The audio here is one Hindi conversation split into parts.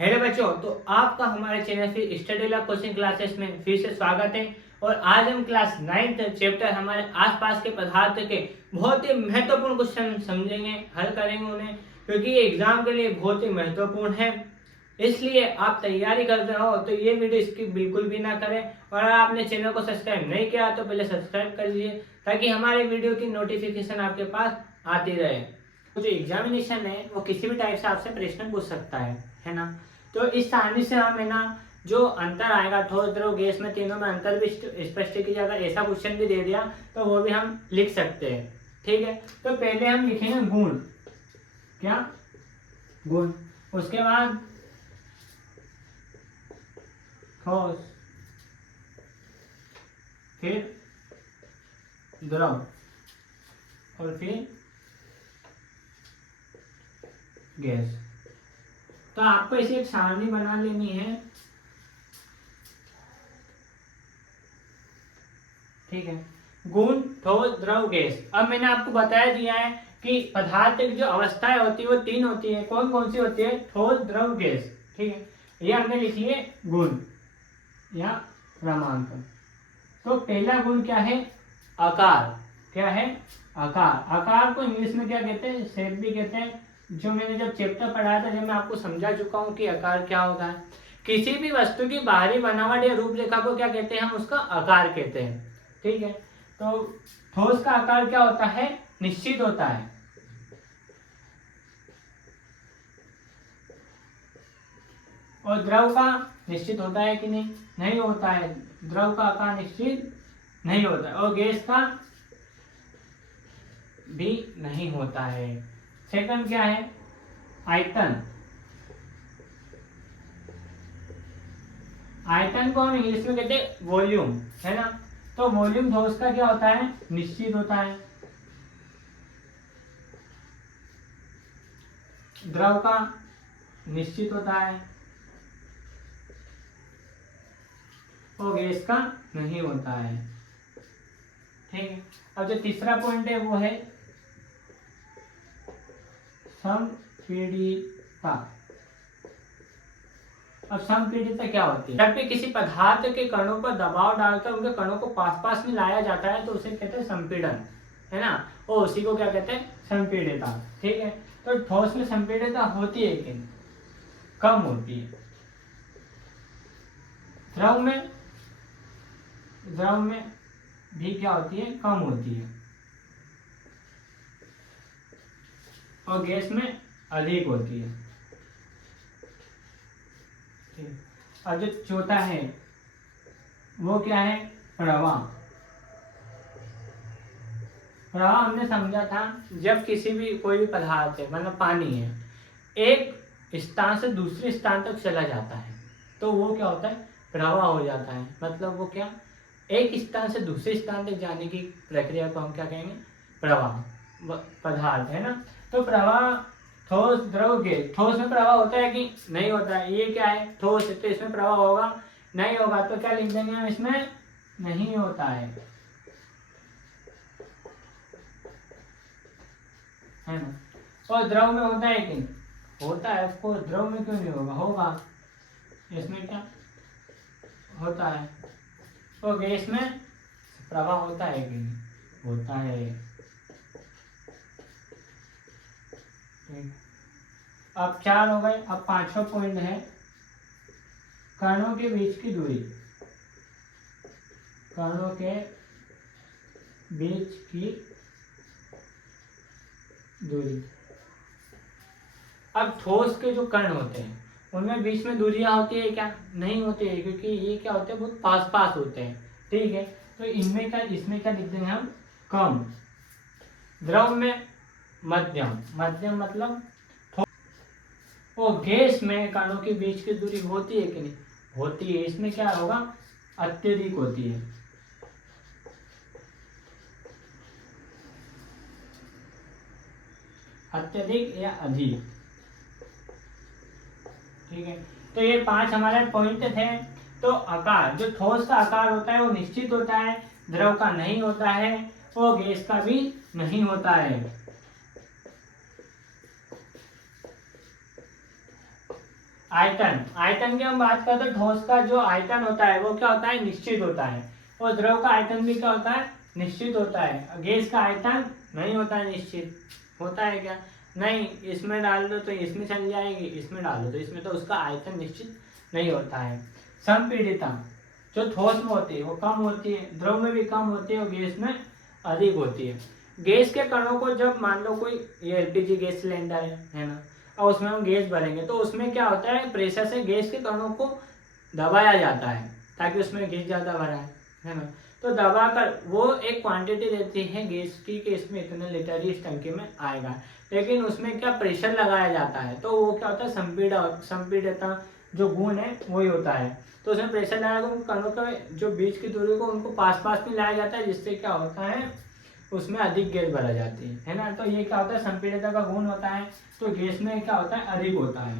हेलो बच्चों, तो आपका हमारे चैनल फिर स्टडी लैब कोचिंग क्लासेस में फिर से स्वागत है। और आज हम क्लास 9th चैप्टर हमारे आसपास के पदार्थ के बहुत ही महत्वपूर्ण क्वेश्चन समझेंगे, हल करेंगे उन्हें, क्योंकि ये एग्जाम के लिए बहुत ही महत्वपूर्ण है। इसलिए आप तैयारी कर रहे हो तो ये वीडियो स्किप बिल्कुल भी ना करें। और अगर आपने चैनल को सब्सक्राइब नहीं किया तो पहले सब्सक्राइब कर लीजिए, ताकि हमारे वीडियो की नोटिफिकेशन आपके पास आती रहे। जो एग्जामिनेशन है वो किसी भी टाइप से आपसे प्रश्न पूछ सकता है ना। तो इस कहानी से हम है ना, जो अंतर आएगा ठोस द्रव गैस में, तीनों में अंतर भी स्पष्ट कीजिए। अगर ऐसा क्वेश्चन भी दे दिया तो वो भी हम लिख सकते हैं। ठीक है, तो पहले हम लिखेंगे गुण। क्या? गुण। उसके बाद ठोस, फिर द्रव, और फिर गैस। तो आपको इसे एक सारणी बना लेनी है। ठीक है, गुण, ठोस, द्रव, गैस। अब मैंने आपको बताया दिया है कि पदार्थ की जो अवस्थाएं होती है वो तीन होती है। कौन कौन सी होती है? ठोस, द्रव, गैस। ठीक है, ये हमने लिख लिए गुण या क्रमांक। तो पहला गुण क्या है? आकार। क्या है? आकार। आकार को इंग्लिश में क्या कहते हैं? शेप भी कहते हैं। जो मैंने जब चैप्टर पढ़ाया था, जब मैं आपको समझा चुका हूँ कि आकार क्या होता है। किसी भी वस्तु की बाहरी बनावट या रूपरेखा को क्या कहते हैं? हम उसका आकार कहते हैं। ठीक है, तो ठोस का आकार क्या होता है? निश्चित होता है। और द्रव का निश्चित होता है कि नहीं? नहीं होता है। द्रव का आकार निश्चित नहीं होता है। और गैस का भी नहीं होता है। सेकंड क्या है? आयतन। आयतन को हम इंग्लिश में कहते हैं वॉल्यूम, है ना। तो वॉल्यूम ठोस का क्या होता है? निश्चित होता है। द्रव का निश्चित होता है, और गैस का नहीं होता है। ठीक है, अब जो तीसरा पॉइंट है वो है संपीड़ितता। अब संपीड़ितता क्या होती है? जब भी किसी पदार्थ के कणों पर दबाव डालकर उनके कणों को पास पास में लाया जाता है तो उसे कहते हैं संपीड़न, है ना। और उसी को क्या कहते हैं? संपीड़ितता। ठीक है, तो ठोस में संपीड़ितता होती है लेकिन कम होती है। द्रव में भी क्या होती है? कम होती है। और गैस में अधिक होती है। अब जो चौथा है वो क्या है? प्रवाह। प्रवाह हमने समझा था, जब किसी भी कोई भी पदार्थ है, मतलब पानी है, एक स्थान से दूसरे स्थान तक चला जाता है तो वो क्या होता है? प्रवाह हो जाता है। मतलब वो क्या? एक स्थान से दूसरे स्थान तक जाने की प्रक्रिया को हम क्या कहेंगे? प्रवाह। पदार्थ, है ना। तो प्रवाह ठोस, द्रव, गैस। ठोस में प्रवाह होता है कि नहीं होता है? ये क्या है? ठोस है तो इसमें प्रवाह होगा? नहीं होगा। तो क्या लिख देंगे हम इसमें? नहीं होता है ना। और द्रव में होता है कि होता है? उसको द्रव में क्यों नहीं होगा? होगा। इसमें क्या होता है? और गैस में प्रवाह होता है कि नहीं? होता है। अब 4 हो गए। अब पांचवा पॉइंट है कणों के बीच की दूरी। कणों के बीच की दूरी। अब ठोस के जो कण होते हैं उनमें बीच में दूरियां होती है क्या? नहीं होती है, क्योंकि ये क्या होते हैं? बहुत पास पास होते हैं। ठीक है, तो इनमें क्या, इसमें क्या लिख देंगे हम? कम। द्रव में मध्यम। मध्यम मतलब वो गैस में कणों के बीच की दूरी होती है कि नहीं? होती है। इसमें क्या होगा? अत्यधिक होती है। अत्यधिक या अधिक। ठीक है, तो ये 5 हमारे पॉइंट थे। तो आकार, जो ठोस का आकार होता है वो निश्चित होता है, द्रव का नहीं होता है, और गैस का भी नहीं होता है। आयतन, आयतन की हम बात करते हैं, ठोस का जो आयतन होता है वो क्या होता है, निश्चित होता है, और द्रव का आयतन भी क्या होता है, निश्चित होता है। गैस का आयतन नहीं होता है निश्चित, होता है क्या, नहीं, इसमें डाल दो तो इसमें चल जाएगी, इसमें डाल दो तो इसमें, तो उसका आयतन निश्चित नहीं होता है। संपीड़िता जो ठोस में होती है वो कम होती है, द्रव में भी कम होती है और गैस में अधिक होती है। गैस के कणों को जब मान लो कोई ये एलपीजी गैस सिलेंडर है ना, और उसमें हम गैस भरेंगे तो उसमें क्या होता है, प्रेशर से गैस के कणों को दबाया जाता है ताकि उसमें गैस ज़्यादा भरा है ना, तो दबा कर वो एक क्वांटिटी देती है गैस की कि इसमें इतने लीटर ही इस टंकी में आएगा, लेकिन उसमें क्या प्रेशर लगाया जाता है, तो वो क्या होता है, संपीड़ितता जो गुण है वही होता है। तो उसमें प्रेशर लगाया तो कणों के जो बीच की दूरी को उनको पास पास में लाया जाता है, जिससे क्या होता है, उसमें अधिक गैस भरा जाती है ना, तो ये क्या होता है, संपीड़ितता का गुण होता है, तो गैस में क्या होता है, अधिक होता है।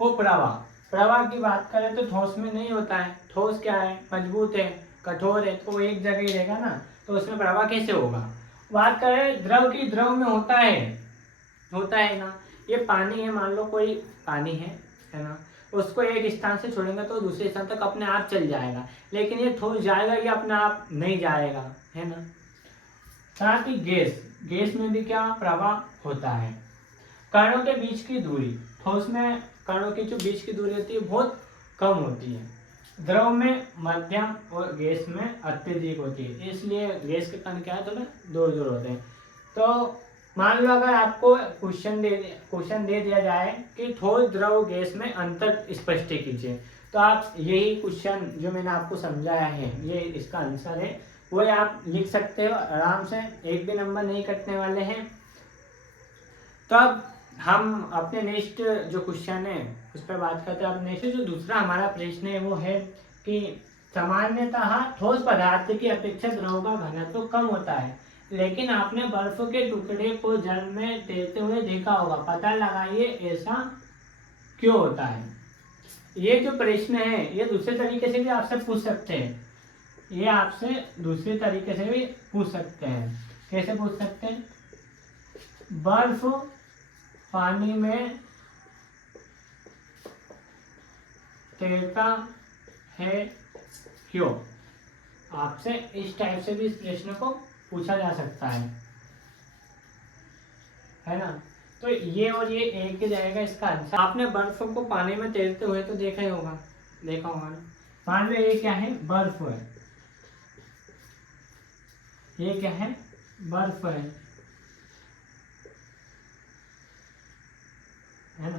वो प्रवाह, प्रवाह की बात करें तो ठोस में नहीं होता है, ठोस क्या है, मजबूत है, कठोर है, तो एक जगह ही रहेगा ना, तो उसमें प्रवाह कैसे होगा। बात करें द्रव की, द्रव में होता है ना, ये पानी है, मान लो कोई पानी है ना, उसको एक स्थान से छोड़ेंगे तो दूसरे स्थान तक अपने आप चल जाएगा, लेकिन ये ठोस जाएगा, ये अपने आप नहीं जाएगा, है ना। साथ ही गैस, गैस में भी क्या प्रवाह होता है। कणों के बीच की दूरी, ठोस में कणों की जो बीच की दूरी होती है बहुत कम होती है, द्रव में मध्यम और गैस में अत्यधिक होती है, इसलिए गैस के कण क्या है, थोड़े दूर दूर होते हैं। तो मान लो अगर आपको क्वेश्चन दे दिया जाए कि ठोस द्रव गैस में अंतर स्पष्ट कीजिए, तो आप यही क्वेश्चन जो मैंने आपको समझाया है ये इसका आंसर है, वो आप लिख सकते हो आराम से, एक भी नंबर नहीं कटने वाले हैं। तो अब हम अपने नेक्स्ट जो क्वेश्चन है उस पर बात करते हैं। अब नेक्स्ट जो दूसरा हमारा प्रश्न है वो है कि सामान्यतः ठोस पदार्थ की अपेक्षा द्रव का घनत्व कम होता है, लेकिन आपने बर्फ के टुकड़े को जल में तैरते हुए देखा होगा, पता लगाइए ऐसा क्यों होता है। ये जो प्रश्न है ये दूसरे तरीके से भी आपसे पूछ सकते हैं, ये आपसे दूसरे तरीके से भी पूछ सकते हैं। कैसे पूछ सकते हैं, बर्फ पानी में तैरता है क्यों, आपसे इस टाइप से भी इस प्रश्न को पूछा जा सकता है ना। तो ये और ये एक ही जाएगा इसका आंसर। आपने बर्फ को पानी में तैरते हुए तो देखा होगा ना। मान लो ये क्या है, बर्फ है, ये क्या है, बर्फ है ना,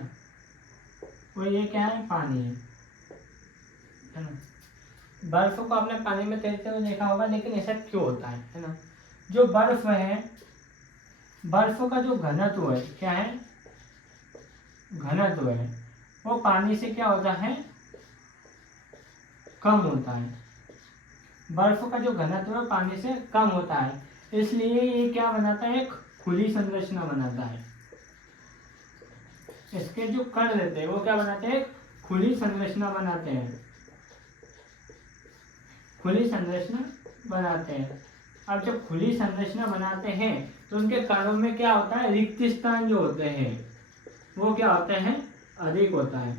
और ये क्या है, पानी है ना। बर्फ को आपने पानी में तैरते हुए देखा होगा, लेकिन ऐसा क्यों होता है ना। जो बर्फ है, बर्फ का जो घनत्व है क्या है, घनत्व है, वो पानी से क्या होता है, कम होता है। बर्फ का जो घनत्व है पानी से कम होता है, इसलिए ये क्या बनाता है, एक खुली संरचना बनाता है। इसके जो कण रहते हैं वो क्या बनाते हैं, खुली संरचना बनाते हैं, खुली संरचना बनाते हैं। अब जब खुली संरचना बनाते हैं तो उनके कणों में क्या होता है, रिक्त स्थान जो होते हैं वो क्या होते हैं, अधिक होता है।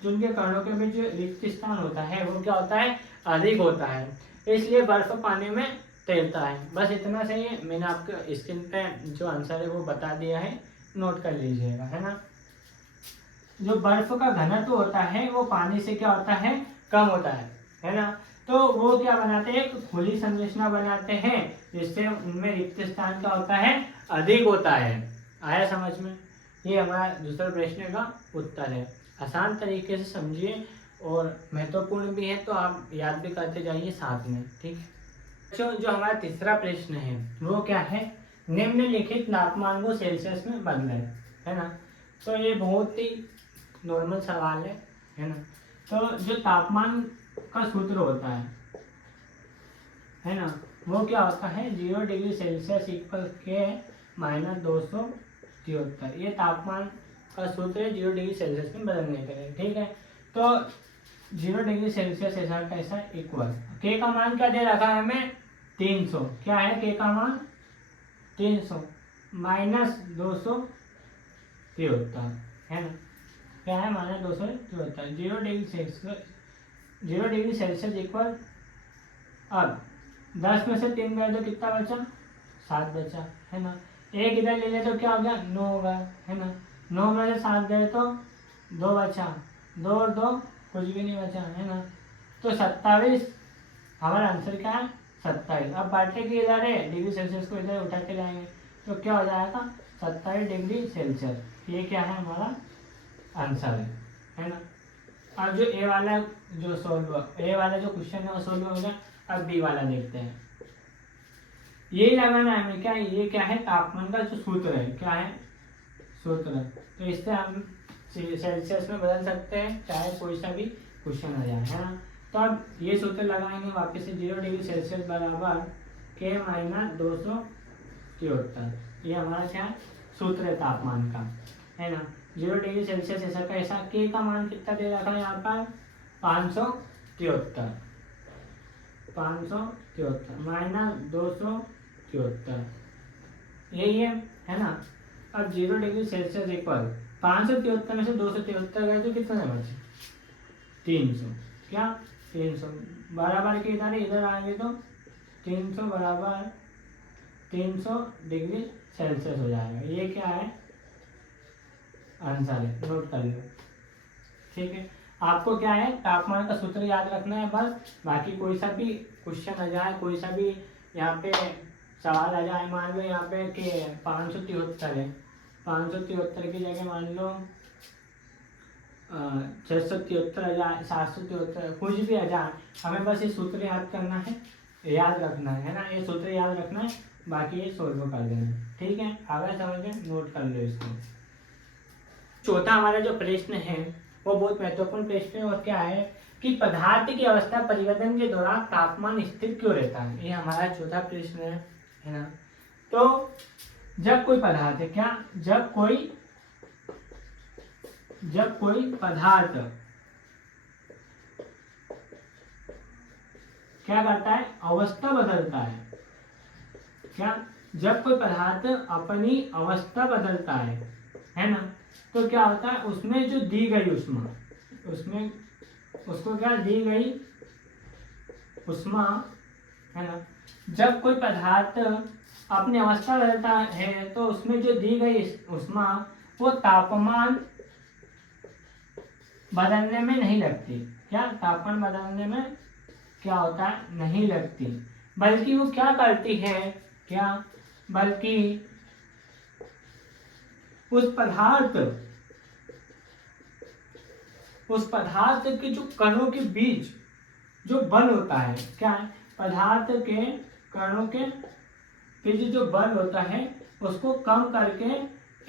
जिनके कणों के बीच रिक्त स्थान होता है वो क्या होता है, अधिक होता है, इसलिए बर्फ पानी में तैरता है। बस इतना सही है, मैंने आपको स्क्रीन पे जो आंसर है वो बता दिया है, नोट कर लीजिएगा, है ना। जो बर्फ का घनत्व होता है वो पानी से क्या होता है, कम होता है ना। तो वो क्या बनाते हैं, एक खुली संरचना बनाते हैं, जिससे उनमें रिक्त स्थान क्या होता है, अधिक होता है। आया समझ में, ये हमारा दूसरा प्रश्न का उत्तर है। आसान तरीके से समझिए और महत्वपूर्ण भी है, तो आप याद भी करते जाइए साथ में, ठीक है। जो हमारा तीसरा प्रश्न है वो क्या है, निम्नलिखित तापमान को सेल्सियस में बदलें, है ना। तो ये बहुत ही नॉर्मल सवाल है ना। तो जो तापमान का सूत्र होता है ना, वो क्या होता है, 0 डिग्री सेल्सियस इक्वल के -273। ये तापमान का सूत्र है 0 डिग्री सेल्सियस में बदलने के लिए, ठीक है। तो 0 डिग्री सेल्सियस ऐसा कैसा इक्वल, के का मान क्या दे रखा है हमें, 300, क्या है के का मान, 300, -273 है ना। क्या है -273, 0 डिग्री सेल्सियस इक्वल। अब 10 में से 3 गए तो कितना बचा, 7 बचा है ना। एक इधर ले ले तो क्या हो गया, 9 होगा है ना। 9 में से 7 गए तो 2 बचा, 2 और 2 कुछ भी नहीं बचा है ना। तो 27 हमारा आंसर क्या है, 27। अब बांटे की इधर है, डिग्री सेल्सियस को इधर उठा के लाएंगे तो क्या हो जाएगा, 27 डिग्री सेल्सियस। ये क्या है, हमारा आंसर है ना। अब जो ए वाला जो क्वेश्चन है वो सोल्व हो गया। अब बी वाला देखते हैं। यही लगाना है हमें, क्या ये क्या है, तापमान का जो सूत्र है, क्या है सूत्र। तो इससे हम सेल्सियस में बदल सकते हैं, चाहे कोई सा भी क्वेश्चन आ जाए है ना। तो अब ये सूत्र लगाएंगे वापस से, 0 डिग्री सेल्सियस बराबर के -273। ये हमारा क्या है, सूत्र है तापमान का है ना। 0 डिग्री सेल्सियस ऐसा का ऐसा, के का मान कितना दे रखा है यहाँ पर, 573 -273, यही है ना। अब 0 डिग्री सेल्सियस इक्वल 573 में से 273 गए तो कितना बचे, 300। क्या 300 बराबर के इधर आएंगे तो 300 बराबर 300 डिग्री सेल्सियस हो जाएगा। ये क्या है, आंसर है, नोट कर लो। ठीक है, आपको क्या है, तापमान का सूत्र याद रखना है बस। बाकी कोई सा भी क्वेश्चन आ जाए, कोई सा भी यहाँ पे सवाल आ जाए, मान लो यहाँ पे कि 573 है, 573 की जगह मान लो 673 आ जाए, 773, कुछ भी आ जाए, हमें बस ये सूत्र याद करना है, याद रखना है ना। ये सूत्र याद रखना है, बाकी ये सोल्व कर देना। ठीक है, अगर समझ में, नोट कर लो इसको। चौथा हमारा जो प्रश्न है वो बहुत महत्वपूर्ण प्रश्न है, और क्या है कि पदार्थ की अवस्था परिवर्तन के दौरान तापमान स्थिर क्यों रहता है। ये हमारा चौथा प्रश्न है ना। तो जब कोई पदार्थ है, क्या जब कोई पदार्थ क्या करता है, अवस्था बदलता है। क्या जब कोई पदार्थ अपनी अवस्था बदलता है ना, तो क्या होता है, उसमें जो दी गई उष्मा, उसमें उसको क्या दी गई उष्मा है ना। जब कोई पदार्थ अपनी अवस्था बदलता है तो उसमें जो दी गई उष्मा वो तापमान बदलने में नहीं लगती। क्या तापमान बदलने में क्या होता है, नहीं लगती, बल्कि वो क्या करती है, क्या बल्कि उस पदार्थ के जो कणों के बीच जो बल होता है, क्या है, पदार्थ के कणों के बीच जो बल होता है उसको कम करके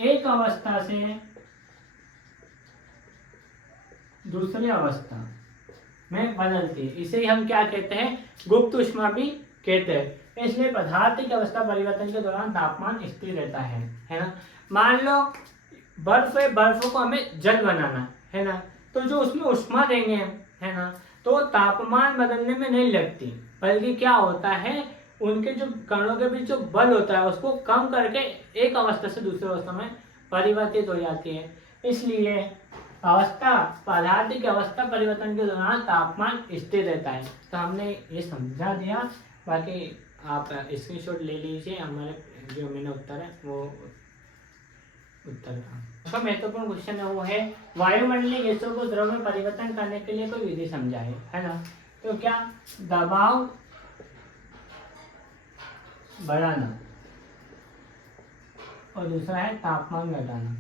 एक अवस्था से दूसरी अवस्था में बदलती है। इसे ही हम क्या कहते हैं, गुप्त ऊष्मा भी कहते हैं। इसलिए पदार्थ की अवस्था परिवर्तन के दौरान तापमान स्थिर रहता है ना। मान लो बर्फ है, बर्फ को हमें जल बनाना है ना, तो जो उसमें ऊष्मा देंगे है ना, तो तापमान बदलने में नहीं लगती, बल्कि क्या होता है, उनके जो कणों के बीच जो बल होता है उसको कम करके एक अवस्था से दूसरी अवस्था में परिवर्तित हो जाती है। इसलिए पदार्थ की अवस्था परिवर्तन के दौरान तापमान स्थिर रहता है। तो हमने ये समझा दिया, बाकी आप स्क्रीनशॉट ले लीजिए, हमारे जो मैंने उत्तर है वो उत्तर का महत्वपूर्ण क्वेश्चन है वो है, वायुमंडलीय गैसों को द्रव में परिवर्तन करने के लिए कोई विधि समझाए है ना। तो क्या दबाव बढ़ाना और दूसरा है तापमान घटाना।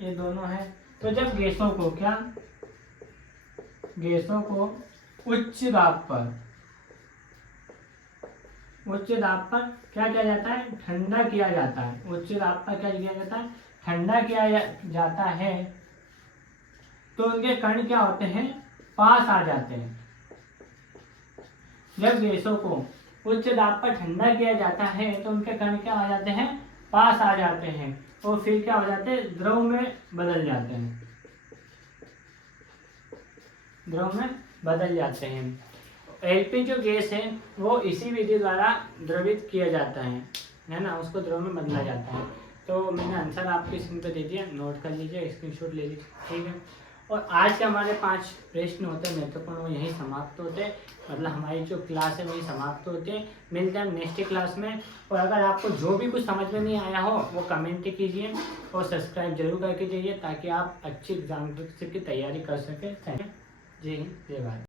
ये दोनों है। तो जब गैसों को उच्च दाब पर क्या किया जाता है, ठंडा किया जाता है। उच्च दाब पर क्या किया जाता है, ठंडा किया जाता है, तो उनके कण क्या होते हैं, पास आ जाते हैं। जब गैसों को उच्च दाब पर ठंडा किया जाता है तो उनके कण क्या आ जाते हैं, पास आ जाते हैं, और फिर क्या हो जाते हैं, द्रव में बदल जाते हैं। एलपी जो गैस है वो इसी विधि द्वारा द्रवित किया जाता है ना, उसको द्रव में बदला जाता है। तो मैंने आंसर आपकी स्क्रीन पर दे दिया, नोट कर लीजिए, स्क्रीनशॉट ले लीजिए, ठीक है। और आज के हमारे 5 प्रश्न होते हैं महत्वपूर्ण, वो यही समाप्त होते हैं, मतलब हमारी जो क्लास है वही समाप्त होती है। मिलते हैं नेक्स्ट क्लास में। और अगर आपको जो भी कुछ समझ में नहीं आया हो वो कमेंट कीजिए और सब्सक्राइब जरूर करके जाइए, ताकि आप अच्छी एग्जाम की तैयारी कर सकें। जय हिंद, जय भारत।